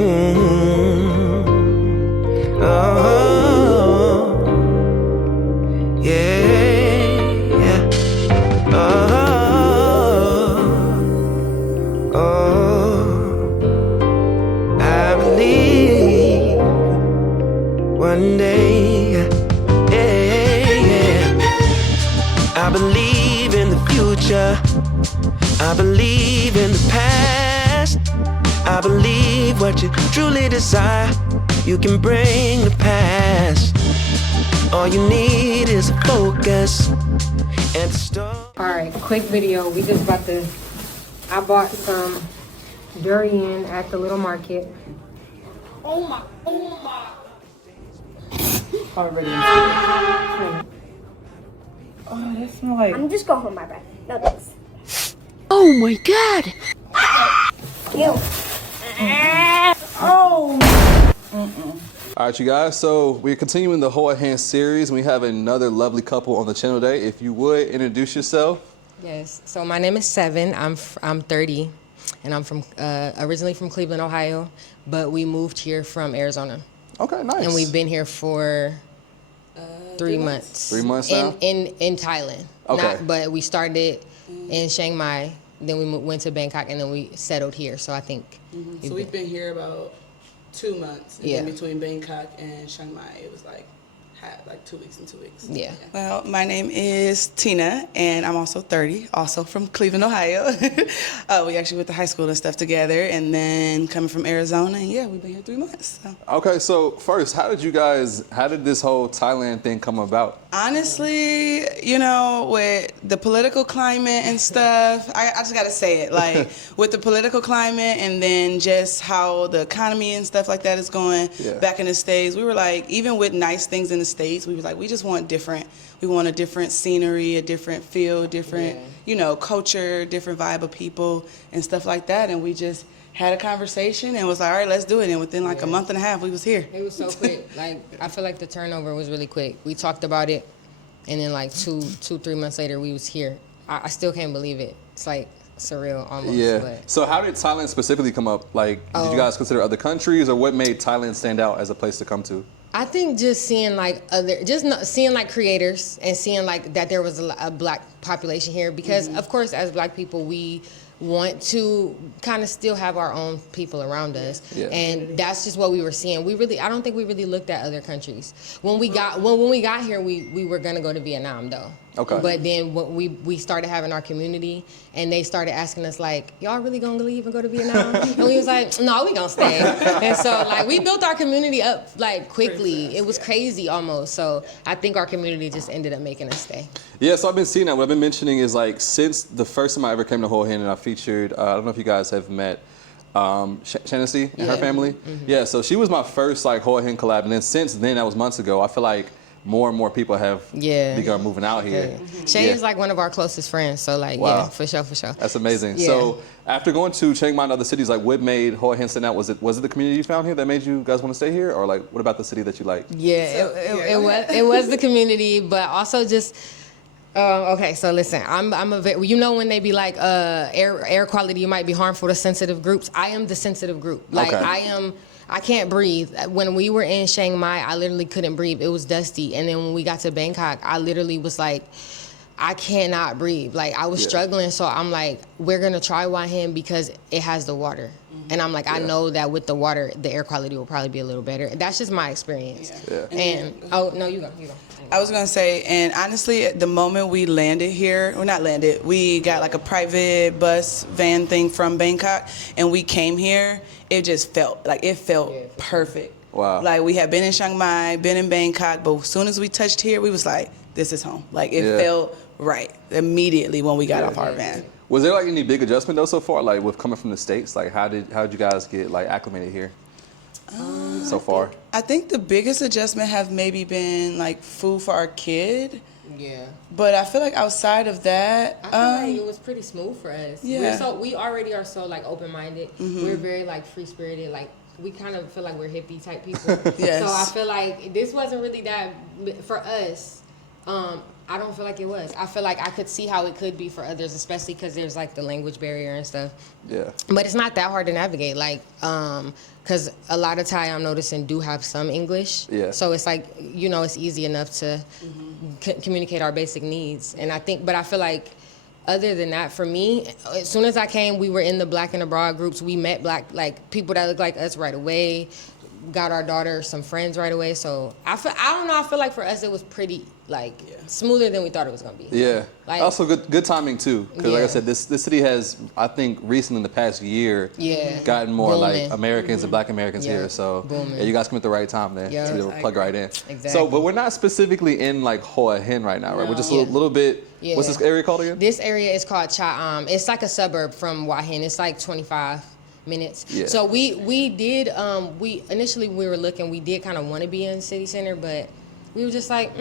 Oh, yeah. I believe one day, yeah. I believe in the future. I believe in the past. I believe what you truly desire, you can bring to pass. All you need is a focus and to start. Alright, quick video. We just I bought some durian at the little market. Oh my. Already. Oh, that smells like. I'm just going for my breath. No thanks. Oh my God! Ew. Oh. All right, you guys, so we're continuing the Hold Hands series, and we have another lovely couple on the channel today. If you would, introduce yourself. Yes. So my name is Seven. I'm 30, and I'm from originally from Cleveland, Ohio, but we moved here from Arizona. Okay, nice. And we've been here for 3 months. 3 months now? In Thailand. Okay. But we started in Chiang Mai, then we went to Bangkok, and then we settled here. So I think. So we've been here about 2 months. And Yeah. then between Bangkok and Chiang Mai, it was like 2 weeks and 2 weeks. Yeah. Well, my name is Tina, and I'm also 30, also from Cleveland, Ohio. We actually went to high school and stuff together, and then coming from Arizona, and yeah, we've been here 3 months. So. Okay, so first, how did this whole Thailand thing come about? Honestly, with the political climate and stuff, I just gotta say it, like, with the political climate and then just how the economy and stuff like that is going back in the States, we were like, even with nice things in the States, we were like, we just want different. We want a different scenery, a different feel, different, culture, different vibe of people and stuff like that. And we just had a conversation and was like, all right, let's do it. And within like a month and a half, we was here. It was so quick. Like, I feel like the turnover was really quick. We talked about it, and then like 3 months later, we was here. I still can't believe it. It's like surreal almost. Yeah. But. So how did Thailand specifically come up? Like, did you guys consider other countries, or what made Thailand stand out as a place to come to? I think just seeing like seeing like creators and seeing like that there was a black population here, because of course as black people we want to kind of still have our own people around us, and that's just what we were seeing. I don't think we really looked at other countries when we got here. We were gonna go to Vietnam though. Okay. But then we started having our community, and they started asking us like, y'all really gonna leave and go to Vietnam? And we was like, no, we gonna stay. And so like we built our community up like quickly. It was crazy almost. So I think our community just ended up making us stay. Yeah, so I've been seeing that. What I've been mentioning is like since the first time I ever came to Hold Hand and I featured, I don't know if you guys have met Shannesy and her family. Yeah, so she was my first like Hold Hand collab, and then since then, that was months ago, I feel like more and more people have begun moving out here. Shay is like one of our closest friends, so like, yeah, for sure. That's amazing. Yeah. So after going to Chiang Mai and other cities, like what made Hold Hand stand out? Was it the community you found here that made you guys want to stay here, or like what about the city that you like? Yeah, it was the community, but also just. Okay, so listen, I'm a very, when they be like air quality might be harmful to sensitive groups. I am the sensitive group. Like I can't breathe. When we were in Chiang Mai, I literally couldn't breathe. It was dusty. And then when we got to Bangkok, I literally was like, I cannot breathe. Like I was struggling. So I'm like, we're going to try Hua Hin because it has the water. And I'm like, I know that with the water, the air quality will probably be a little better. That's just my experience. And, oh, no, you go. I was going to say, and honestly, the moment we landed here, well, not landed, we got like a private bus van thing from Bangkok, and we came here, it just felt perfect. Wow. Like we had been in Chiang Mai, been in Bangkok, but as soon as we touched here, we was like, this is home. Like it felt right immediately when we got off our van. Was there like any big adjustment though so far, like with coming from the States? Like how did you guys get like acclimated here so far? I think the biggest adjustment have maybe been like food for our kid. Yeah. But I feel like outside of that, I feel like it was pretty smooth for us. Yeah. We already are so like open-minded. We're very like free-spirited. Like we kind of feel like we're hippie type people. Yes. So I feel like this wasn't really that for us. I don't feel like it was. I feel like I could see how it could be for others, especially because there's like the language barrier and stuff. Yeah. But it's not that hard to navigate, like, because a lot of Thai I'm noticing do have some English. Yeah. So it's like, you know, it's easy enough to communicate our basic needs. And I think, but I feel like other than that, for me, as soon as I came, we were in the Black and Abroad groups. We met like people that look like us right away. Got our daughter some friends right away. So I don't know. I feel like for us it was pretty smoother than we thought it was gonna be. Yeah. Like, also good timing too, because like I Yeah. said, this city has, I think, recently in the past year, gotten more Booming. like Americans and Black Americans Yeah. here. So Booming. yeah, you guys come at the right time there Yeah. to be able to plug right in. Exactly. So, but we're not specifically in like Hoa Hin right now, right? We're just a little bit. Yeah. What's this area called again? This area is called Cha. It's like a suburb from Hua Hin. It's like 25 minutes. Yeah. So we did we initially we were looking. We did kind of want to be in city center, but we were just like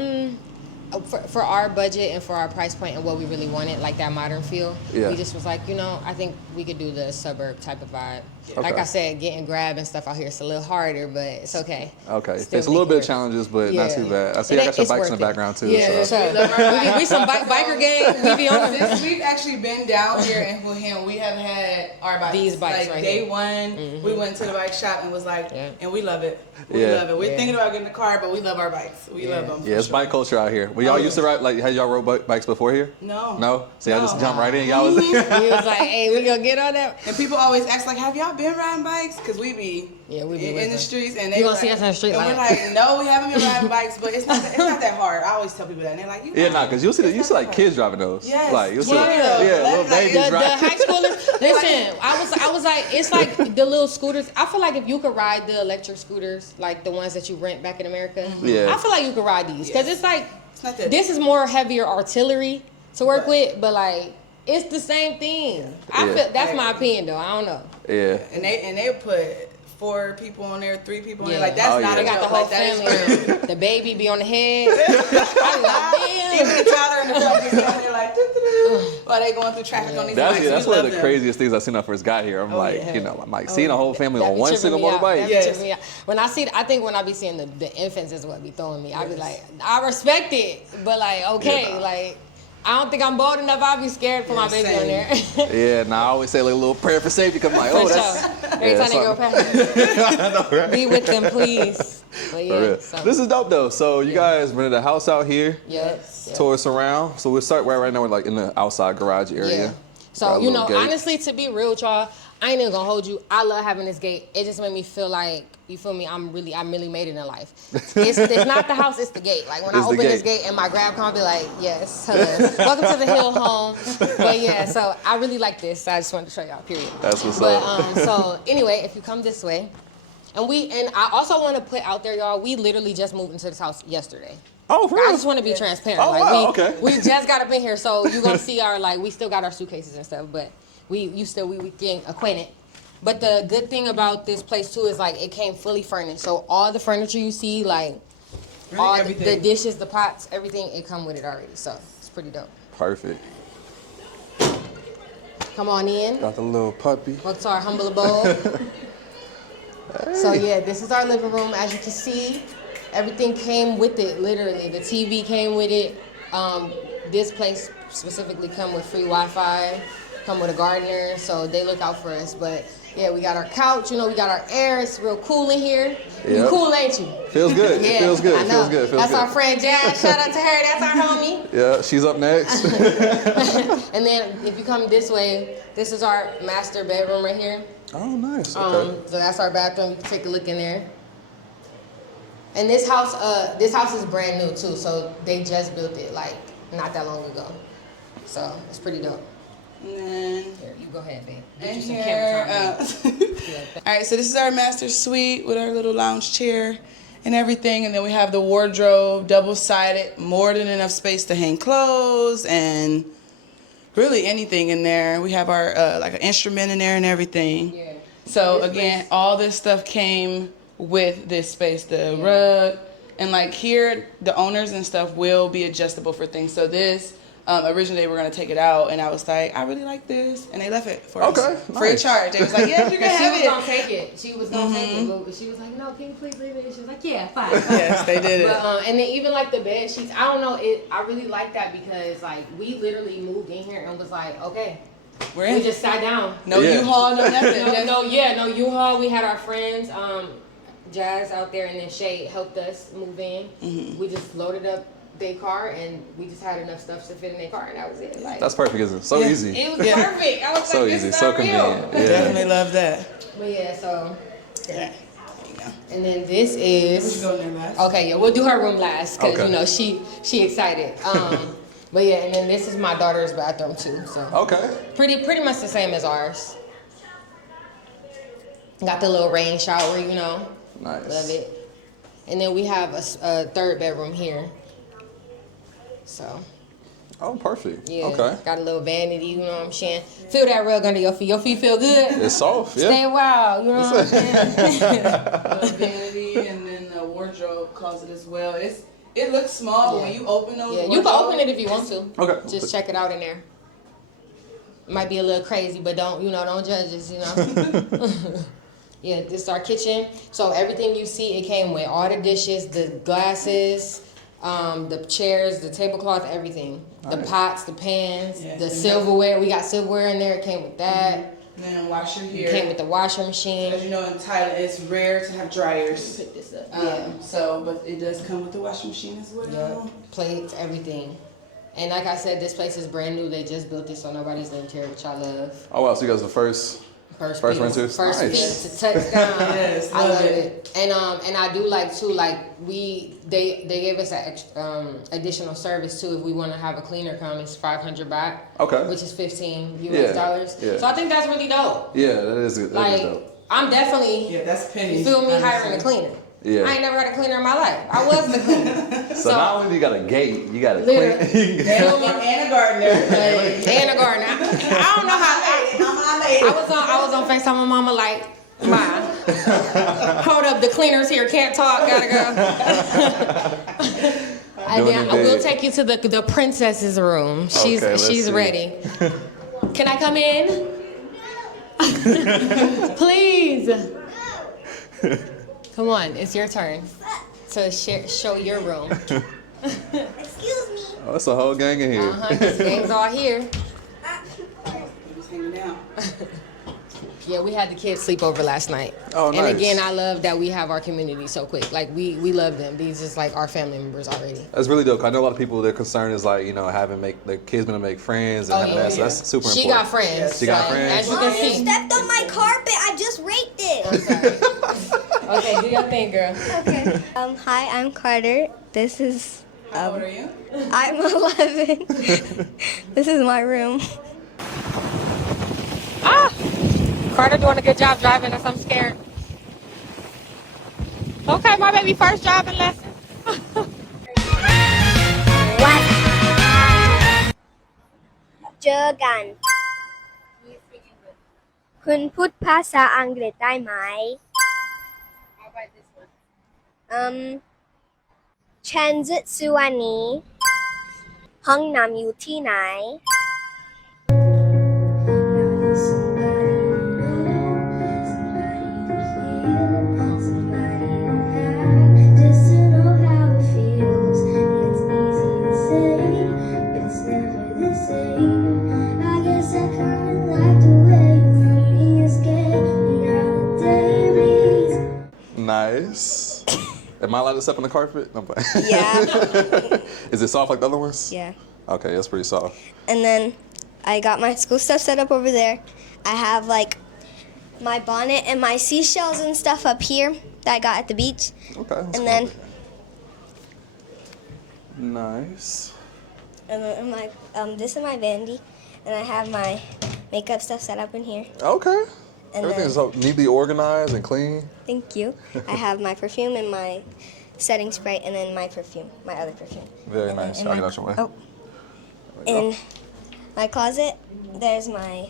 for our budget and for our price point and what we really wanted, like that modern feel. Yeah. We just was like, I think we could do the suburb type of vibe. Like Okay. I said, getting Grab and stuff out here is a little harder, but it's okay. Okay. Still It's a little make bit it of work. challenges, but not Yeah. too bad. I see I got your It's bikes in the worth it. background too. Yeah, so. we some biker gang. We be on Since we've actually been down here in Wuhan, we have had our bikes. These bikes like right day here. one, we went to the bike shop and was like, and we love it. We Yeah. love it. We're Yeah. thinking about getting a car, but we love our bikes. We love them. Yeah, it's bike culture out here. Well, y'all used to ride, like, had y'all rode bikes before here? No. No? So y'all just No. jump right in? Y'all was We was like, hey, we gonna get on that. And people always ask like, have y'all been riding bikes? Because we be Yeah, we be in with the them. streets, and they You gonna like, see us on the street and we're like- like, no, we haven't been riding bikes, but it's not that hard. I always tell people that, and they're like, Yeah, nah, because you see like kids driving those. Yes. Like, you'll see, Yeah. little Like, babies The driving. high schoolers, listen, I was like, it's like the little scooters. I feel like if you could ride the electric scooters, like the ones that you rent back in America, Yeah. I feel like you could ride these. Because it's like, It's not that. this is more heavier artillery to work Right. with, but like, it's the same thing. I Yeah. feel, that's my opinion though, I don't know. Yeah. And they put 4 people on there, 3 people on there. Yeah. Like that's Oh, not yeah. a They got joke. the whole Like, that is family. real. The baby be on the head. I like, Even damn. the toddler in the front just down there like doo-doo-doo, while they going through traffic on these bikes. That's We one of love the them. craziest things I've seen when I first got here. I'm like, yeah. I'm like seeing a whole family That on be one tripping single me out. motorbike. That be Yes. tripping me out. I think when I be seeing the infants is what be throwing me. I be like, I respect it, but like, okay, Yeah, nah. like, I don't think I'm bold enough. I'll be scared for my Yeah, baby on there. Yeah, nah, I always say like a little prayer for safety. Cause I'm like, For oh, sure. that's Every yeah, time they go past, be with them, please. But for yeah, real. so, This is dope though. So you guys rented a house out here, yep. tour us around. So we'll start right now. We're like in the outside garage area. Yeah. Got So, a you little know, gate. honestly, to be real with y'all, I ain't even gonna hold you. I love having this gate. It just made me feel like, you feel me, I'm really made it in life. It's not the house, it's the gate. Like when I It's the open this gate. gate and my Grab car be like, yes, hello. Welcome to the Hill home. But yeah, so I really like this. I just wanted to show y'all, period. That's what's But up. so anyway, if you come this way, and I also want to put out there, y'all, we literally just moved into this house yesterday. Oh, for I real? just want to be transparent. Oh, like wow, okay. we just got up in here, so you're gonna see our we still got our suitcases and stuff, but we getting acquainted. But the good thing about this place too is like it came fully furnished. So all the furniture you see, like all the everything. dishes, the pots, everything, it come with it already. So it's pretty dope. Perfect. Come on in. Got the little puppy. Welcome to our humble abode. So yeah, this is our living room. As you can see, everything came with it, literally. The TV came with it. This place specifically come with free Wi-Fi, come with a gardener, so they look out for us. But yeah, we got our couch, we got our air. It's real cool in here. You Yep. cool, ain't you? Feels good. Yeah, It feels good. I It know. feels good. Feels That's good. our friend Jazz. Shout out to her. That's our homie. Yeah, she's up next. And then if you come this way, this is our master bedroom right here. Oh, nice. Okay. So that's our bathroom. You can take a look in there. And this house is brand new too. So they just built it like not that long ago. So it's pretty dope. And then Here, you go ahead, babe. Get in you some here, camera time, babe. all right, so this is our master suite with our little lounge chair and everything. And then we have the wardrobe, double-sided, more than enough space to hang clothes and really anything in there. We have our like an instrument in there and everything. Yeah. So again, all this stuff came with this space, the rug, and like here, the owners and stuff will be adjustable for things. So this Originally, they were gonna take it out, and I was like, I really like this, and they left it for Okay, us, free of nice. charge. They was like, yeah, you can She have was it. gonna take it. She was gonna take it, but she was like, "No, can you please leave it?" She was like, "Yeah, fine." Yes, they did it. But, and then even like the bed sheets, I don't know. I really like that because like we literally moved in here and was like, okay, We're we in. just sat down. No Yeah. U-Haul, no nothing. No U-Haul. We had our friends, Jazz out there, and then Shay helped us move in. We just loaded up their car, and we just had enough stuff to fit in their car, and that was it. Like That's perfect, isn't it? So Yeah. easy. it was perfect. I was So like, easy, this is so unreal. convenient. Yeah. Definitely love that. But yeah, so Yeah. There you go. and then this is. Go in there last. Okay, yeah, we'll do her room last because Okay. you know she excited. But yeah, and then this is my daughter's bathroom too. So Okay. pretty much the same as ours. Got the little rain shower, you know. Nice. Love it. And then we have a third bedroom here. So Oh, perfect. yeah, Okay. got a little vanity, you know what I'm saying. Feel that rug under your feet. Your feet feel good. It's soft, Stay yeah. a while, you know what I'm saying. The vanity and then the wardrobe closet as well. It looks small, but when you open those, Yeah, you can open it if you want to. Okay. Just check it out in there. Might be a little crazy, but don't judge us, you know. Yeah, this is our kitchen. So everything you see, it came with all the dishes, the glasses, the chairs, the tablecloth, everything. The Nice. pots, the pans, Yes, the and silverware. We got silverware in there. It came with that. And then washer It here. came with the washer machine. As you know, in Thailand, it's rare to have dryers. Pick this up. Yeah. So, but it does come with the washing machine as well. Yeah, plates, everything. And like I said, this place is brand new. They just built it, so nobody's lived here, which I love. Oh wow, so you guys are the first. First people, renters? First Nice. to touch down. Yes, I love love it. it. And I do like too, like they gave us an additional service too. If we want to have a cleaner come, it's 500 baht. Okay. Which is 15 US Yeah, dollars. yeah. So I think that's really dope. Yeah, that is good. That is Like dope. I'm definitely Yeah, that's pennies. you feel me honestly. hiring a cleaner. Yeah. I ain't never had a cleaner in my life. I was the cleaner. So not only do you got a gate, you got a Literally. clean. Feel me? And a gardener. And a gardener. I don't know how. I was on FaceTime with Mama like, Ma, hold up, the cleaner's here, can't talk, gotta go. And then I will take you to the princess's room. She's Okay, let's see. ready. Can I come in? Please. Come on, it's your turn to show your room. Excuse me. Oh, it's a whole gang in here. This gang's all here. Just hanging down. Yeah, we had the kids sleep over last night. Oh, nice. And again, I love that we have our community so quick. Like we love them. These is like our family members already. That's really dope. I know a lot of people. Their concern is like having their kids gonna make friends and Oh, having yeah. that. So that's super She important. got friends. She got Like, friends. As you Mom, can you see. stepped on my carpet. I just raked it. Okay, do your thing, girl. Okay. Hi, I'm Carter. This is. How old are you? I'm 11. This is my room. Ah! Carter doing a good job driving us. I'm scared. Okay, my baby first driving lesson. What? เจอกัน คุณพูดภาษาอังกฤษได้ไหมฉันชื่อวานีห้องน้ำอยู่ที่ไหน Just to know how it feels. It's easy to say, but it's never the same. I guess I kinda like the way you run me and scared. Now the day leaves. Nice. Am I allowed to step on the carpet? No, but Yeah. Is it soft like the other ones? Yeah. Okay, that's pretty soft. And then I got my school stuff set up over there. I have like my bonnet and my seashells and stuff up here that I got at the beach. Okay. that's And then nice. and my this is my vanity, and I have my makeup stuff set up in here. Okay. And Everything's then, so neatly organized and clean. thank you. I have my perfume and my setting spray, and then my perfume, my other perfume. Very And then nice. in I'll my- get out your way. Oh. In my closet, there's my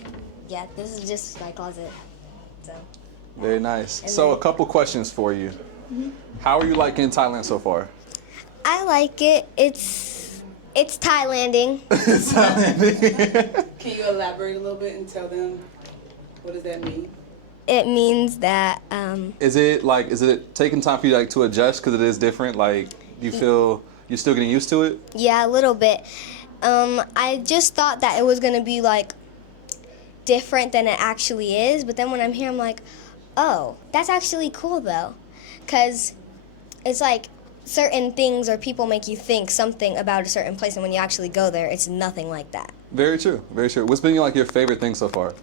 this is just my closet. So Very nice. And So then- a couple questions for you. How are you liking Thailand so far? I like it. It's Thailanding. Can you elaborate a little bit and tell them what does that mean? It means that Is it taking time for you like to adjust because it is different? Like, do you feel you're still getting used to it? yeah, a little bit. I just thought that it was gonna be like different than it actually is, but then when I'm here, I'm like, oh, that's actually cool though, because it's like certain things or people make you think something about a certain place, and when you actually go there, it's nothing like that. Very true. Very true. What's been like your favorite thing so far?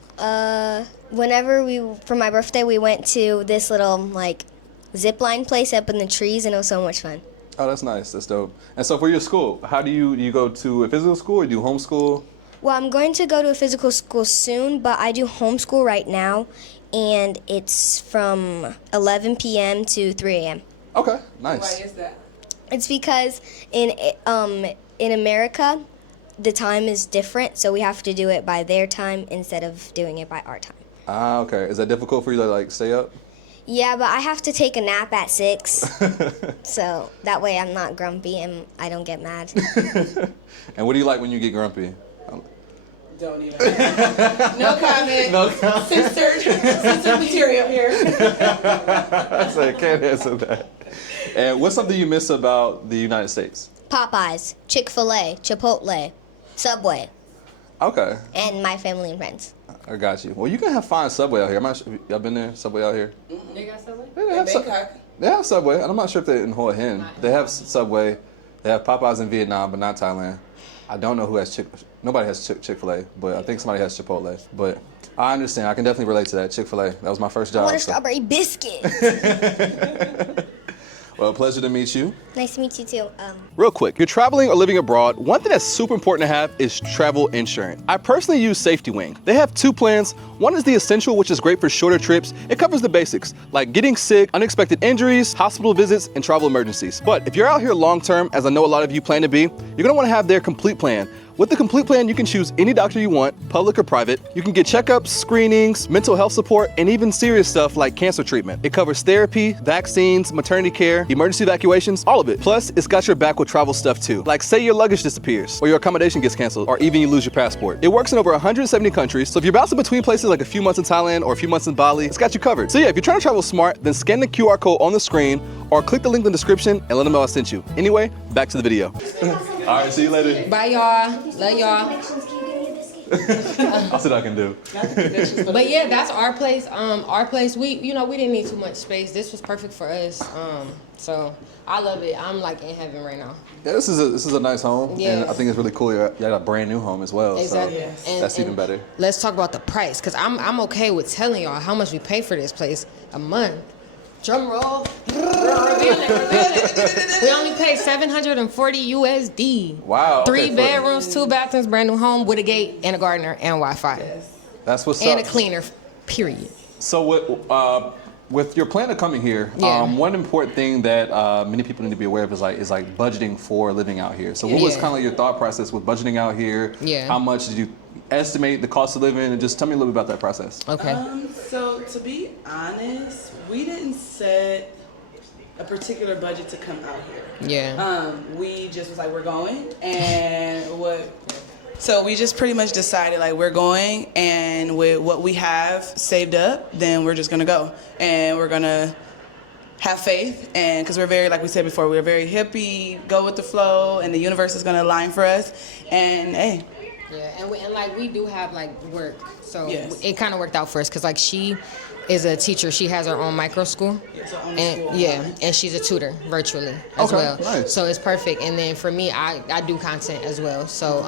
Whenever for my birthday, we went to this little like zip line place up in the trees, and it was so much fun. Oh, that's nice. That's dope. And so for your school, how do you go to a physical school or do you homeschool? Well, I'm going to go to a physical school soon, but I do homeschool right now, and it's from 11 p.m. to 3 a.m. Okay, nice. Why is that? It's because in America, the time is different, so we have to do it by their time instead of doing it by our time. Ah, okay. Is that difficult for you to like stay up? Yeah, but I have to take a nap at 6, so that way I'm not grumpy and I don't get mad. And what do you like when you get grumpy? Don't even. No comment. No comment. Censored material here. I can't answer that. And what's something you miss about the United States? Popeyes, Chick-fil-A, Chipotle, Subway, Okay, and my family and friends. I got you. Well, you can have fine Subway out here. I'm not sure, y'all been there? Subway out here? They got Subway? Yeah, they have Bangkok. They have Subway. And I'm not sure if they're in Hua Hin. They have Subway. They have Popeyes in Vietnam, but not Thailand. I don't know who has nobody has Chick-fil-A, but I think somebody has Chipotle. But I understand. I can definitely relate to that. Chick-fil-A. That was my first I job. want a so- strawberry biscuit. Well, pleasure to meet you. Nice to meet you too. Real quick, you're traveling or living abroad, one thing that's super important to have is travel insurance. I personally use Safety Wing. They have 2 plans. One is the Essential, which is great for shorter trips. It covers the basics, like getting sick, unexpected injuries, hospital visits, and travel emergencies. But if you're out here long term, as I know a lot of you plan to be, you're gonna wanna have their Complete Plan. With the Complete Plan, you can choose any doctor you want, public or private. You can get checkups, screenings, mental health support, and even serious stuff like cancer treatment. It covers therapy, vaccines, maternity care, emergency evacuations, all of it. Plus, it's got your back with travel stuff too. Like say your luggage disappears, or your accommodation gets canceled, or even you lose your passport. It works in over 170 countries, so if you're bouncing between places like a few months in Thailand or a few months in Bali, it's got you covered. So yeah, if you're trying to travel smart, then scan the QR code on the screen, or click the link in the description and let them know I sent you. Anyway, back to the video. All right, see you later. Bye, y'all. Love y'all. I'll see what I can do. But yeah, that's our place. Our place. We didn't need too much space. This was perfect for us. So I love it. I'm like in heaven right now. Yeah, this is a nice home, Yeah. and I think it's really cool. You got a brand new home as well, Exactly. so And- that's even and better. Let's talk about the price, cause I'm okay with telling y'all how much we pay for this place a month. Drum roll. Reveal it. We only pay $740 USD. Wow. okay, 3 for- bedrooms, 2 bathrooms, brand new home with a gate and a gardener and Wi-Fi That's what's and up. a cleaner. Period. So with your plan of coming here, Yeah. one important thing that many people need to be aware of is like budgeting for living out here. So what was Yeah. kind of your thought process with budgeting out here? Yeah. How much did you estimate the cost of living, and just tell me a little bit about that process. Okay. So to be honest, we didn't set a particular budget to come out here. Yeah. We just was like, we're going, and so we just pretty much decided like we're going, and with what we have saved up, then we're just gonna go, and we're gonna have faith, and because we're very, like we said before, we're very hippie, go with the flow, and the universe is gonna align for us, and hey. Yeah, and we do have like work, so Yes. it kind of worked out for us because like she is a teacher. She has her own micro school, and she's a tutor virtually as Okay, well. nice. So it's perfect. And then for me, I do content as well. So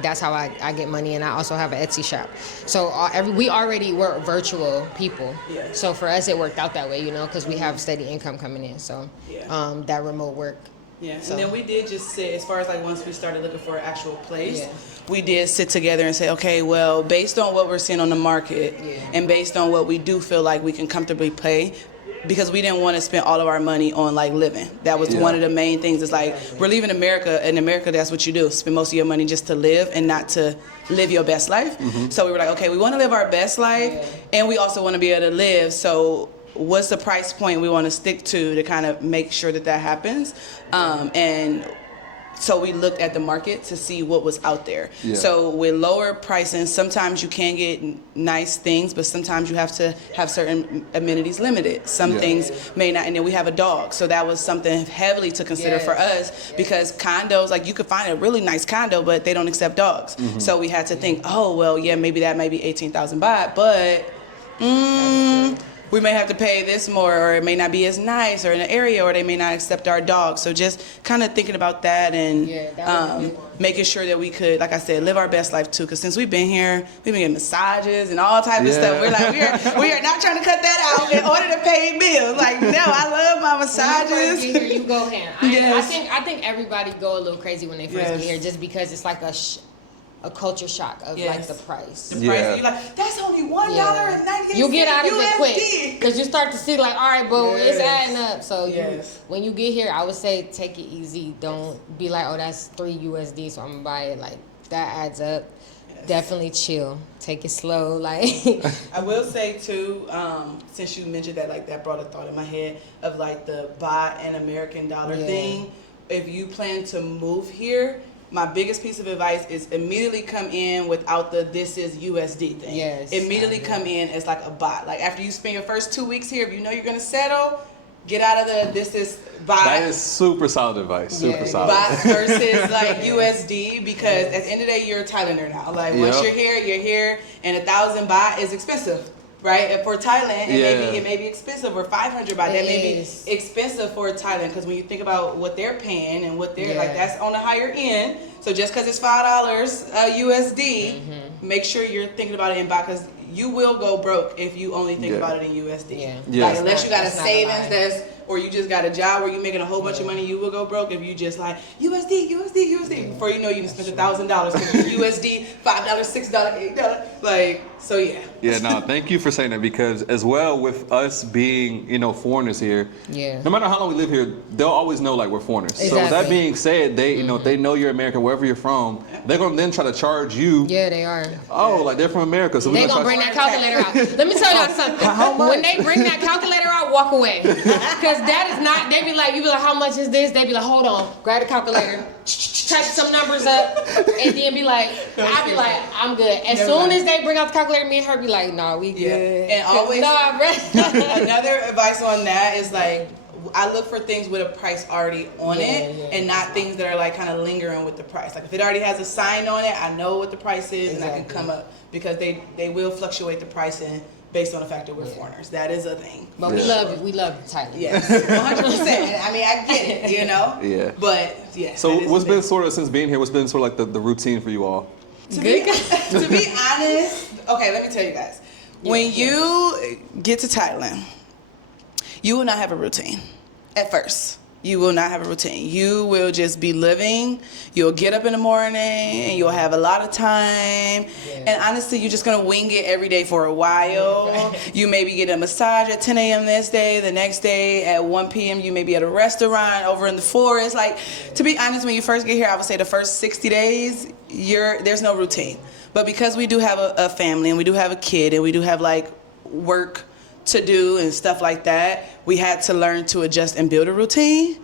that's how I get money, and I also have an Etsy shop. So we already were virtual people. Yeah. So for us, it worked out that way, because we have steady income coming in. So that remote work. Yeah, So- and then we did just sit, as far as like once we started looking for an actual place, Yeah. we did sit together and say, okay, well, based on what we're seeing on the market and based on what we do feel like we can comfortably pay, because we didn't want to spend all of our money on like living. That was one of the main things. It's like, we're leaving America. In America, that's what you do. Spend most of your money just to live and not to live your best life. So we were like, okay, we want to live our best life and we also want to be able to live. So what's the price point we want to stick to kind of make sure that happens? And So we looked at the market to see what was out there. Yeah. So with lower pricing, sometimes you can get nice things, but sometimes you have to have certain amenities limited. Some things may not, and then we have a dog. So that was something heavily to consider for us because condos, like you could find a really nice condo, but they don't accept dogs. So we had to think, oh, well, yeah, maybe that might be 18,000 baht, but we may have to pay this more, or it may not be as nice, or in an area, or they may not accept our dog. So just kind of thinking about that and making sure that we could, like I said, live our best life too. Because since we've been here, we've been getting massages and all type of stuff. We're like, we are not trying to cut that out in order to pay bills. Like, no, I love my massages. When you first get here, you go ham. I think everybody go a little crazy when they first get here, just because it's like a culture shock of like the price. The price, you're like, that's only $1.98. You get out of it quick because you start to see like, all right, but it's adding up. So when you get here, I would say take it easy. Don't be like, oh, that's $3 USD, so I'm gonna buy it. Like that adds up. Definitely chill. Take it slow. Like I will say too, since you mentioned that, like that brought a thought in my head of like the baht and American dollar thing. If you plan to move here, my biggest piece of advice is immediately come in without the this is USD thing. Yes. Immediately come in as like a baht. Like after you spend your first 2 weeks here, if you know you're gonna settle, get out of the this is baht. That is super solid advice. Super solid. Baht versus like USD, because at the end of the day, you're a Thailander now. Like once you're here, and 1,000 baht is expensive. Right, and for Thailand, it may be expensive, or 500 baht. That may be expensive for Thailand, because when you think about what they're paying and what they're like, that's on the higher end. So just because it's $5 USD, make sure you're thinking about it in baht, because you will go broke if you only think about it in USD. Like, unless you got a savings or you just got a job where you're making a whole bunch of money, you will go broke if you just like USD. Before you know, you spent $1,000 USD, $5, $6, $8. Like, so Yeah, no, thank you for saying that, because as well with us being, foreigners here, no matter how long we live here, they'll always know like we're foreigners. So with that being said, they, if they know you're American, wherever you're from, they're gonna then try to charge you. Yeah, they are. Oh, like they're from America, so they're gonna bring that calculator out. Let me tell y'all something. When they bring that calculator out, walk away, because that is not. They be like, you be like, how much is this? They be like, hold on, grab the calculator, type some numbers up, and then be like, I be like, I'm good. As soon as they bring out the calculator, me and her be like, nah, we good. And always, another advice on that is like, I look for things with a price already on it, and not things that are like kind of lingering with the price. Like if it already has a sign on it, I know what the price is, and I can come up, because they will fluctuate the pricing based on the fact that we're foreigners. That is a thing. But we love Thailand. Yes, 100%. I mean, I get it, Yeah. But yes. So what's been sort of, since being here, what's been sort of like the routine for you all? To be honest, okay, let me tell you guys. When you get to Thailand, you will not have a routine at first. You will not have a routine. You will just be living. You'll get up in the morning and you'll have a lot of time. And honestly, you're just going to wing it every day for a while. You maybe get a massage at 10 a.m. this day. The next day at 1 p.m. you may be at a restaurant over in the forest. Like, to be honest, when you first get here, I would say the first 60 days, there's no routine. But because we do have a family and we do have a kid and we do have like work to do and stuff like that, we had to learn to adjust and build a routine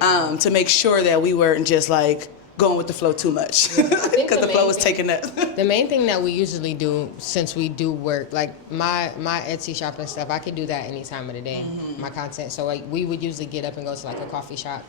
to make sure that we weren't just like going with the flow too much, because the flow was taking us. The main thing that we usually do, since we do work, like my Etsy shop and stuff, I could do that any time of the day, my content. So like we would usually get up and go to like a coffee shop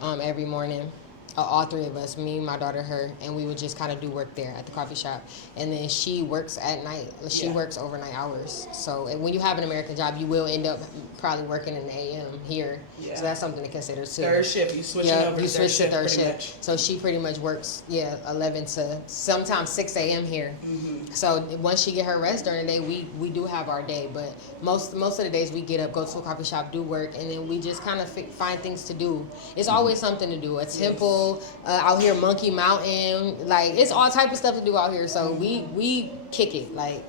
every morning. All three of us, me, my daughter, her, and we would just kind of do work there at the coffee shop. And then she works at night. She works overnight hours. So when you have an American job, you will end up probably working in the AM here. So that's something to consider too. Third shift, you switching over you to switch to third shift. Much. So she pretty much works 11 to sometimes 6 a.m. here. So once she get her rest during the day, we do have our day. But most of the days we get up, go to a coffee shop, do work, and then we just kind of find things to do. It's always something to do. A temple. Out here, Monkey Mountain, like it's all type of stuff to do out here. So we kick it, like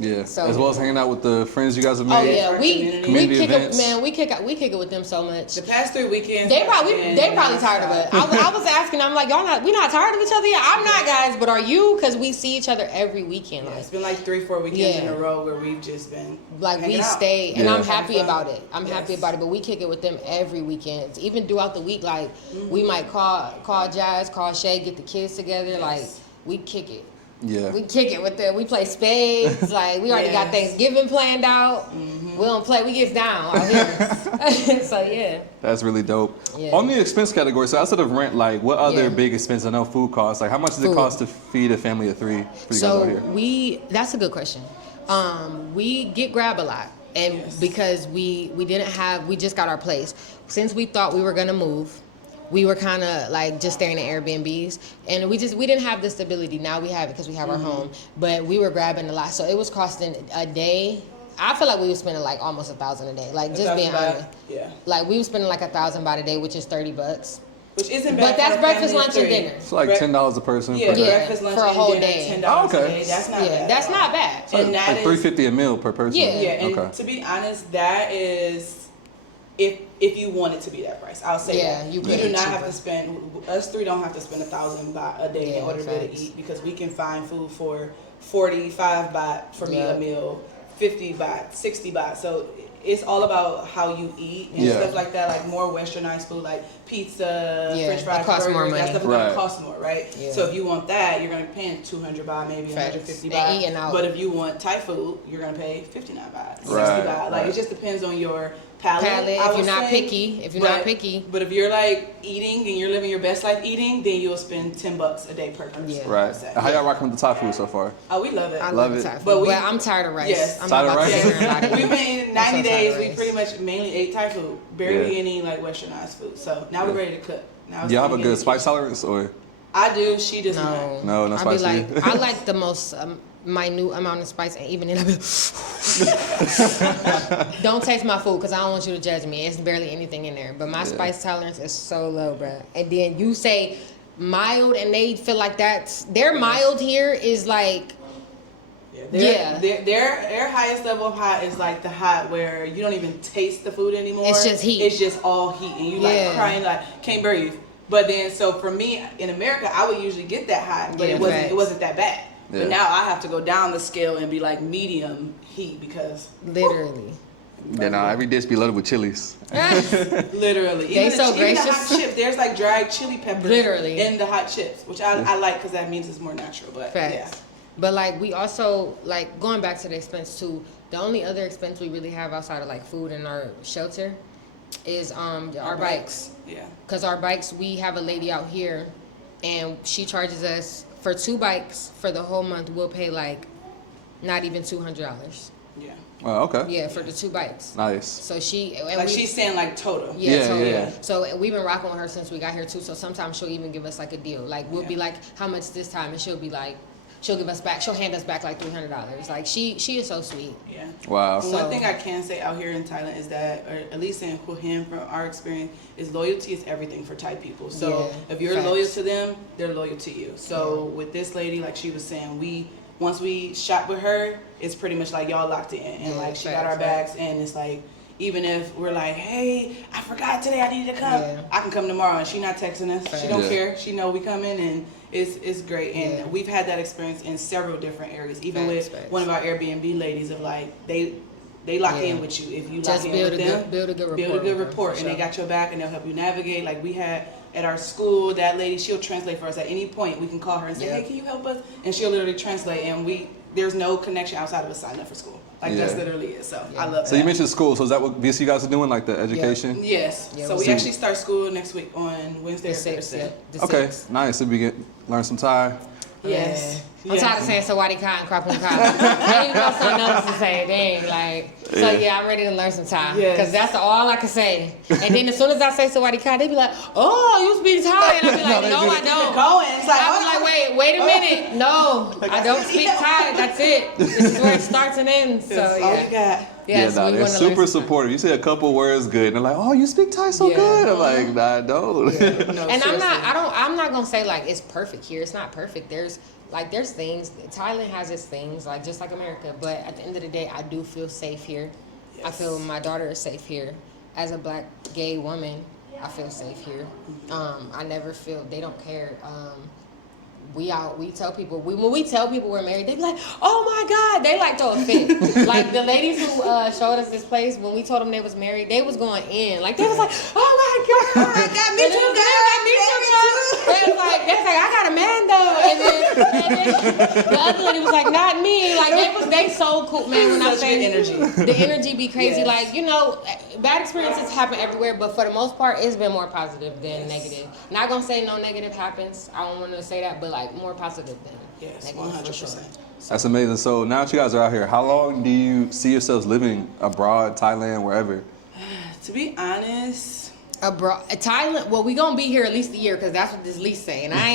Yeah, So- as well as hanging out with the friends you guys have made. Oh yeah, our we community kick events. it, man. We kick it with them so much. The past 3 weekends. They have probably been tired of it. I was asking, I'm like, we not tired of each other yet? I'm not, guys, but are you? Because we see each other every weekend. Yeah, Like, it's been like 3-4 weekends Yeah. in a row where we've just been like we hanging out. stay, and Yeah. I'm happy Having fun. about it. I'm happy Yes. about it. But we kick it with them every weekend, even throughout the week. Like Mm-hmm. we might call Jazz, call Shay, get the kids together. Yes. Like we kick it. Yeah. We kick it with them. We play spades. Like we already got Yes. Thanksgiving planned out. We don't play. We get down out here. So yeah. That's really dope. Yeah. On the expense category, so outside of rent, like what other Yeah. big expense? I know food costs. Like how much does it Food. cost to feed a family of 3 for you guys out here? That's a good question. We get Grab a lot, and Yes. because we just got our place. Since we thought we were gonna move, we were kind of like just staring at Airbnbs, and we didn't have the stability. Now we have it because we have our home, but we were grabbing a lot, so it was costing a day. I feel like we were spending like almost $1,000 a day, like just being honest. Yeah. Like we were spending like $1,000 by the day, which is $30. Which isn't bad. But that's for a breakfast, family of lunch, and 3. dinner. It's like $10 a person. Yeah, per day. breakfast, lunch, for a and whole dinner, day. $10 Oh, okay. a day. That's not Yeah, bad. that's not bad. And that Like is $3.50 a meal per person. Yeah. Yeah, and Okay. to be honest, that is if you want it to be that price. I'll say Yeah, that. you do could not cheaper. have to spend. Us 3 don't have to spend $1,000 a day in Yeah, order to be able facts. to eat because we can find food for 45 baht for me Yeah. a meal, 50 baht, 60 baht. So it's all about how you eat and Yeah. stuff like that. Like more westernized food, like pizza, Yeah, French fries, it costs burgers. more That money. stuff is Right. gonna cost more, right? Yeah. So if you want that, you're gonna be paying 200 baht, maybe Facts. 150 And baht. eating out. But if you want Thai food, you're gonna pay 59 baht, 60 Right, baht. Like right. it just depends on your palate. Palate, I if would you're not say. picky, But if you're like eating and you're living your best life eating, then you'll spend $10 a day per person. Yeah. I Right. would say. How y'all rocking with the Thai food so far? Oh, we love it. I Love love it. Thai food, But but, we- I'm tired of rice. Yes. I'm Tired not of about rice? to sit here and lie to you. We've been in I'm 90 so tired days. of We rice. pretty much mainly ate Thai food, barely Yeah. any like westernized food. So now we're ready to cook. Now it's Do y'all have time a to get good in the spice kitchen. tolerance or? I do. She does not. No, no I be spicy. like, I like the most minute amount of spice, and even then I be don't taste my food because I don't want you to judge me. It's barely anything in there, but my spice tolerance is so low, bruh. And then you say mild, and they feel like their mild here is like. Their highest level of hot is like the hot where you don't even taste the food anymore. It's just heat. It's just all heat, and you Yeah. like crying like can't breathe. But then, so for me in America, I would usually get that hot, but Yeah, it facts. wasn't that bad. Yeah. But now I have to go down the scale and be like medium heat because Literally. Then every dish be loaded with chilies. literally They even so the hot gracious. chips. There's like dried chili peppers Literally. in the hot chips, which I like because that means it's more natural. But Facts. yeah. But like we also like going back to the expense too. The only other expense we really have outside of like food and our shelter is our bikes. Yeah. Cause our bikes, we have a lady out here, and she charges us for 2 bikes for the whole month. We'll pay like not even $200. Yeah. Oh, okay. Yeah, for the 2 bikes. Nice. So she and Like we, she's saying like total. Yeah, Yeah, totally. yeah. So we've been rocking with her since we got here too. So sometimes she'll even give us like a deal. Like we'll be like, how much this time? And she'll be like, she'll hand us back like $300. Like she is so sweet. Yeah. Wow. One So- thing I can say out here in Thailand is that, or at least in Hue Hin from our experience, is loyalty is everything for Thai people. So Yeah, if you're facts. loyal to them, they're loyal to you. So with this lady, like she was saying, once we shop with her, it's pretty much like y'all locked in, and Yeah, like she got facts, our backs, and it's like. Even if we're like, hey, I forgot today, I needed to come. Yeah. I can come tomorrow, and she not texting us. Facts. She don't Yeah. care. She know we coming, and it's great. And Yeah. we've had that experience in several different areas. Even Facts, with facts. one of our Airbnb ladies of like they lock Yeah. in with you if you Just lock in build with a them. good- build a good Build a rapport good with them, rapport, for and they sure. got your back, and they'll help you navigate. Like we had at our school, that lady, she'll translate for us at any point. We can call her and say, Yeah. hey, can you help us? And she'll literally translate, and there's no connection outside of us signing up for school. Like that's Yeah. literally it. So Yeah. I love So that. you mentioned school. So is that what VC guys are doing, like the education? Yes. Yeah, so we we see. actually start school next week on Wednesday The or 6th, Thursday. yeah. The Okay, 6th. nice. So we learn some Thai. Yes. I'm tired of saying Sawadi Ka and Krapun Ka. I need to know something else to say. Dang, like, so yeah, I'm ready to learn some Thai. Yes. Because that's all I can say. And then as soon as I say Sawadi Ka, they be like, oh, you speak Thai. And I be like, no, I don't. Going. It's like, I was like, wait a minute. No, I don't speak Thai. That's it. This is where it starts and ends. So that's all you yeah. got. Yes, yeah, nah, we they're wanna learn super some Thai. supportive. You say a couple words good, and they're like, "Oh, you speak Thai so Yeah. good." I'm like, "Nah, I don't." No, And seriously. I'm not gonna say like it's perfect here. It's not perfect. There's like there's things. Thailand has its things, like just like America. But at the end of the day, I do feel safe here. Yes. I feel my daughter is safe here. As a black gay woman, I feel safe here. I never feel they don't care. We tell people when we tell people we're married, they be like, oh my God, they like throw a fit. Like the ladies who showed us this place, when we told them they was married, they was going in. Like they was like, oh my God, me too, girl. me too, girl. They was like, I got a man though. And then the other lady was like, not me. Like they so cool, man. When I Such say good energy. the energy be crazy. Yes. Like, you know, bad experiences happen everywhere, but for the most part, it's been more positive than negative. Not gonna say no negative happens. I don't want to say that, but like more positive than Yes, negative for 100%. sure. That's amazing. So now that you guys are out here, how long do you see yourselves living abroad, Thailand, wherever? To be honest, Abroad, Thailand. Well, we gonna be here at least a year because that's what this lease say, and I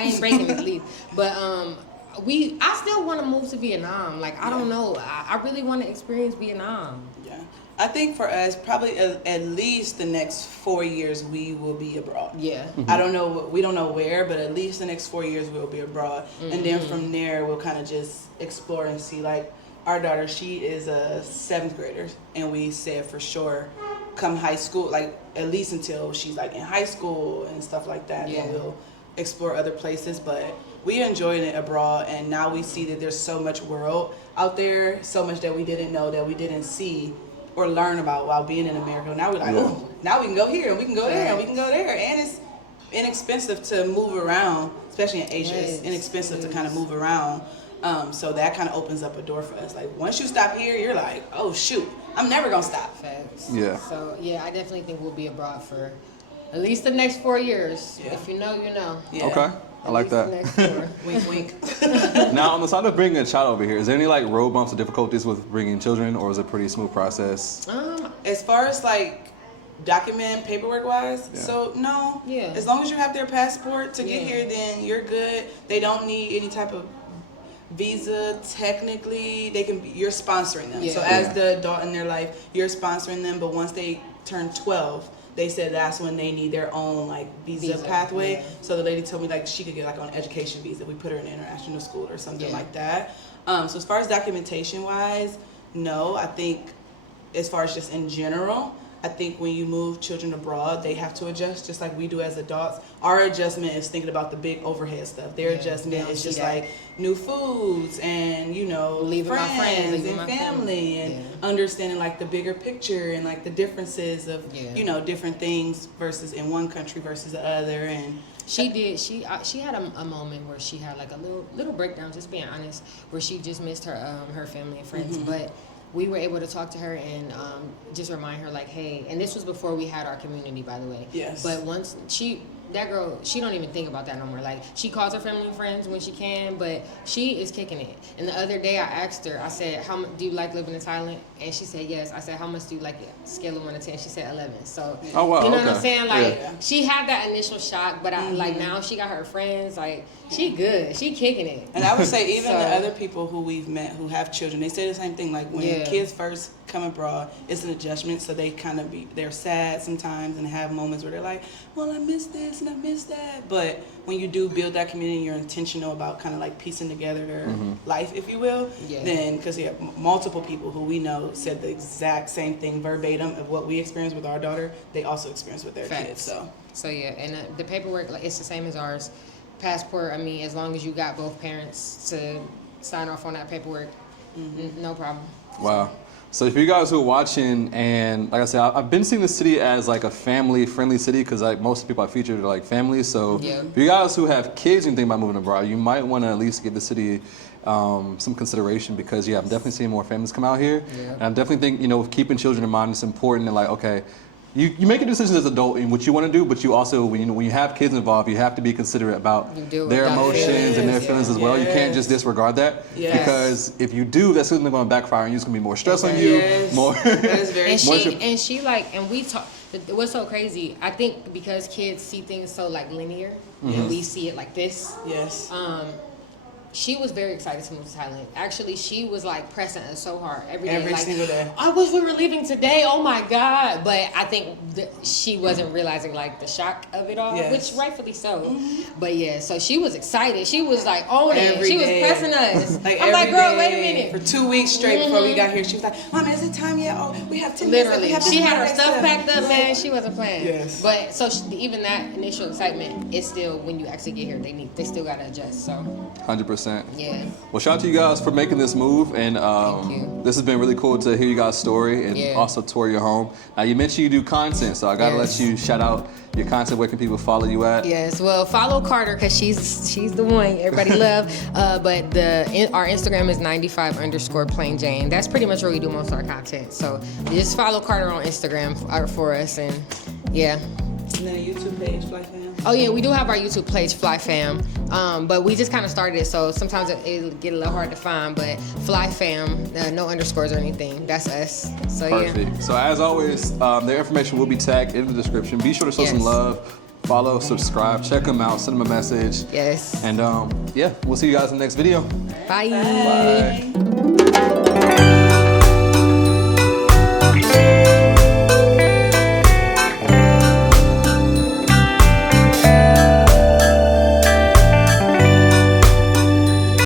ain't breaking this lease. But I still want to move to Vietnam. Like I don't know, I really want to experience Vietnam. yeah. I think for us, probably at least the next 4 years we will be abroad. Yeah. I don't know, we don't know where, but at least the next 4 years we'll be abroad. And then from there we'll kind of just explore and see. Like our daughter, she is a 7th grader, and we said for sure come high school, like at least until she's like in high school and stuff like that, Yeah. then we'll explore other places. But we enjoyed it abroad, and now we see that there's so much world out there, so much that we didn't know, that we didn't see or learn about while being in America. Now we're like, oh, now we can go here and we can go there and we can go there. And it's inexpensive to move around, especially in Asia. It's inexpensive to kind of move around. So that kind of opens up a door for us. Like once you stop here, you're like, oh shoot, I'm never gonna stop. Facts. Yeah. So yeah, I definitely think we'll be abroad for at least the next 4 years. Yeah. If you know, you know. Yeah. Okay, I like At that. least the next 4. Wink, wink. Now, on the side of bringing a child over here, is there any like road bumps or difficulties with bringing children, or is it a pretty smooth process? As far as like document paperwork wise, so no. Yeah. As long as you have their passport to get Yeah. here, then you're good. They don't need any type of visa. Technically, they can be, you're sponsoring them. Yeah. So as the adult in their life, you're sponsoring them. But once they turn 12, they said that's when they need their own like visa pathway. Yeah. So the lady told me like she could get like on education visa. We put her in international school or something Yeah. like that. So as far as documentation wise, no. I think as far as just in general, I think when you move children abroad, they have to adjust just like we do as adults. Our adjustment is thinking about the big overhead stuff. Their Yeah, adjustment they is don't just see that. like new foods and, you know, Leaving my friends, leaving and my family family. and Yeah. understanding like the bigger picture and like the differences of, Yeah. you know, different things versus in one country versus the other. And She did. She had a moment where she had like a little breakdown. Just being honest, where she just missed her family and friends. But we were able to talk to her and just remind her like, hey. And this was before we had our community, by the way. Yes. But once that girl, she don't even think about that no more. Like she calls her family and friends when she can, but she is kicking it. And the other day I asked her, I said, "How do you like living in Thailand?" And she said yes. I said, "How much do you like it?" Scale of 1 to 10. She said 11. So Oh, wow, you know what okay. I'm saying? Like Yeah. she had that initial shock, but I like now she got her friends. Like she good. She kicking it. And I would say even So- the other people who we've met who have children, they say the same thing. Like when Yeah. kids first come abroad, it's an adjustment. So they kind of they're sad sometimes and have moments where they're like, well, I miss this and I miss that. But when you do build that community, you're intentional about kind of like piecing together their life, if you will. Yeah. Then, because multiple people who we know said the exact same thing verbatim of what we experienced with our daughter, they also experienced with their kids. Facts. So So yeah, and the paperwork, like it's the same as ours. Passport. I mean, as long as you got both parents to sign off on that paperwork, no problem. Wow. So if you guys who are watching, and like I said, I've been seeing the city as like a family-friendly city because like most of the people I featured are like families. So Yeah. if you guys who have kids and think about moving abroad, you might want to at least give the city some consideration because I'm definitely seeing more families come out here. Yeah. And I definitely think, you know, keeping children in mind is important and like, okay, you make a decision as an adult in what you want to do, but you also, when you have kids involved, you have to be considerate about You do it their without emotions feelings, and their yeah. feelings as well. You can't just disregard that Yes. because if you do, that's something going to backfire on you. It's going to be more stress on you, Yes. more. that is very And More she like, and we talk. What's so crazy? I think because kids see things so like linear, and we see it like this. yes. she was very excited to move to Thailand. Actually, she was like pressing us so hard every day. Every like, single day. I wish we were leaving today. Oh my God. But I think she wasn't realizing like the shock of it all, Yes. which rightfully so. But yeah, so she was excited. She was like on it. Every She was day. pressing us. Like I'm like, every girl, wait a day minute. For 2 weeks straight before we got here, she was like, Mom, is it time yet? Oh, we have 10 minutes. Literally, We have she had her this stuff packed up, man. She wasn't playing. Yes. But so even that initial excitement is still, when you actually get here, they still gotta adjust. So 100%. yeah. Well, shout out to you guys for making this move, and Thank you. this has been really cool to hear you guys' story and Yeah. also tour your home. Now, you mentioned you do content, so I gotta Yes. let you shout out your content. Where can people follow you at? Yes, well, follow Carter because she's the one everybody love. But our Instagram is 95_plain Jane. That's pretty much where we do most of our content. So just follow Carter on Instagram for us, and yeah. And then a YouTube page, Fly Fam. Oh yeah, we do have our YouTube page, Fly Fam, but we just kind of started it, so sometimes it'll get a little hard to find. But Fly Fam, no underscores or anything. That's us. So Perfect. yeah. So as always, their information will be tagged in the description. Be sure to show some Yes. love, follow, subscribe, check them out, send them a message. Yes. And yeah, we'll see you guys in the next video. Bye. Bye.